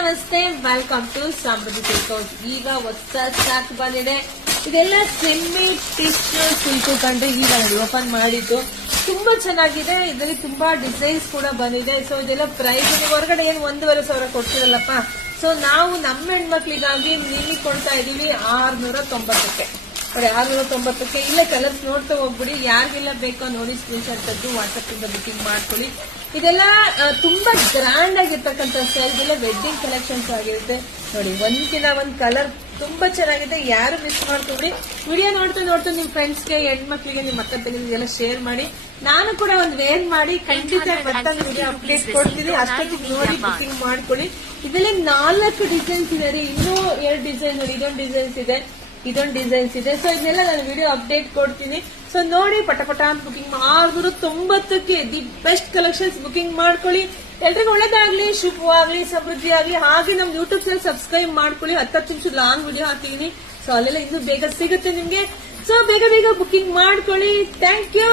ನಮಸ್ತೆ, welcome to Samruddhi silk house. ಈಗ ಹೊಸ ಸ್ಟಾಕ್ ಬಂದಿದೆ. ಇದೆಲ್ಲ ಸೆಮಿ ಟಿಶ್ಯೂ ಸಿಲ್ಕ್ ಕಂಡ್ರೆ ಈಗ ಓಪನ್ ಮಾಡಿದ್ದು ತುಂಬಾ ಚೆನ್ನಾಗಿದೆ. ಇದರಲ್ಲಿ ತುಂಬಾ ಡಿಸೈನ್ಸ್ ಕೂಡ ಬಂದಿದೆ. ಸೊ ಇದೆಲ್ಲ ಪ್ರೈಸ್ ಹೊರಗಡೆ ಏನು 1,500 ಕೊಡ್ತಿರಲ್ಲಪ್ಪ. ಸೊ ನಾವು ನಮ್ಮ ಹೆಣ್ಮಕ್ಳಿಗಾಗಿ ನಿಮಗೆ ಕೊಡ್ತಾ ಇದೀವಿ 690ಕ್ಕೆ. 690ಕ್ಕೆ. ಇಲ್ಲೇ ಕಲರ್ಸ್ ನೋಡ್ತಾ ಹೋಗ್ಬಿಡಿ. ಯಾರಿಗೆಲ್ಲ ಬೇಕೋ ನೋಡಿ ಸ್ಕ್ರೀನ್ ಶಾಟ್ ತೆಗೆದು ವಾಟ್ಸ್ಆಪ್ ಇಂದ ಬುಕಿಂಗ್ ಮಾಡ್ಕೊಳ್ಳಿ. ಇದೆಲ್ಲ ತುಂಬಾ ಗ್ರ್ಯಾಂಡ್ ಆಗಿರ್ತಕ್ಕಂಥ ಸ್ಟೈಲ್. ಇದೆಲ್ಲ ವೆಡ್ಡಿಂಗ್ ಕಲೆಕ್ಷನ್ಸ್ ಆಗಿರುತ್ತೆ ನೋಡಿ. ಒಂದ್ಕಿನ ಒಂದ್ ಕಲರ್ ತುಂಬಾ ಚೆನ್ನಾಗಿದೆ. ಯಾರು ಮಿಸ್ ಮಾಡ್ಕೊಬಿಡಿ. ವಿಡಿಯೋ ನೋಡ್ತಾ ನಿಮ್ ಫ್ರೆಂಡ್ಸ್ಗೆ, ಹೆಣ್ಮಕ್ಳಿಗೆ, ನಿಮ್ ಅಕ್ಕ ತೆಗೆದಿಗೆಲ್ಲ ಶೇರ್ ಮಾಡಿ. ನಾನು ಕೂಡ ಒಂದ್ ವೇರ್ ಮಾಡಿ ಖಂಡಿತ ಮತ್ತೊಂದು ವಿಡಿಯೋ ಅಪ್ಡೇಟ್ ಕೊಡ್ತೀನಿ. ಅಷ್ಟೊತ್ತಿಗೆ ನೋಡಿ ಬುಕಿಂಗ್ ಮಾಡ್ಕೊಳ್ಳಿ. ಇದರಲ್ಲಿ 4 ಡಿಸೈನ್ಸ್ ಇದೆ ರೀ. ಇನ್ನೂ 2 ಡಿಸೈನ್ ನೋಡಿ. ಇದೊಂದು ಡಿಸೈನ್ಸ್ ಇದೆ. ಸೊ ಇದನ್ನೆಲ್ಲ ನಾನು ವಿಡಿಯೋ ಅಪ್ಡೇಟ್ ಕೊಡ್ತೀನಿ. ಸೊ ನೋಡಿ ಪಟ ಅಂತ ಬುಕಿಂಗ್ 690ಕ್ಕೆ ದಿ ಬೆಸ್ಟ್ ಕಲೆಕ್ಷನ್ಸ್ ಬುಕಿಂಗ್ ಮಾಡ್ಕೊಳ್ಳಿ. ಎಲ್ರಿಗೂ ಒಳ್ಳೇದಾಗ್ಲಿ, ಶುಭವಾಗ್ಲಿ, ಸಮೃದ್ಧಿ ಆಗ್ಲಿ. ಹಾಗೆ ನಮ್ ಯೂಟ್ಯೂಬ್ ಚಾನಲ್ ಸಬ್ಸ್ಕ್ರೈಬ್ ಮಾಡ್ಕೊಳ್ಳಿ. 10 ನಿಮಿಷ ಲಾಂಗ್ ವಿಡಿಯೋ ಹಾಕಿದೀನಿ. ಸೊ ಅಲ್ಲೆಲ್ಲ ಇನ್ನೂ ಬೇಗ ಸಿಗುತ್ತೆ ನಿಮ್ಗೆ. ಸೊ ಬೇಗ ಬುಕಿಂಗ್ ಮಾಡ್ಕೊಳ್ಳಿ. Thank you.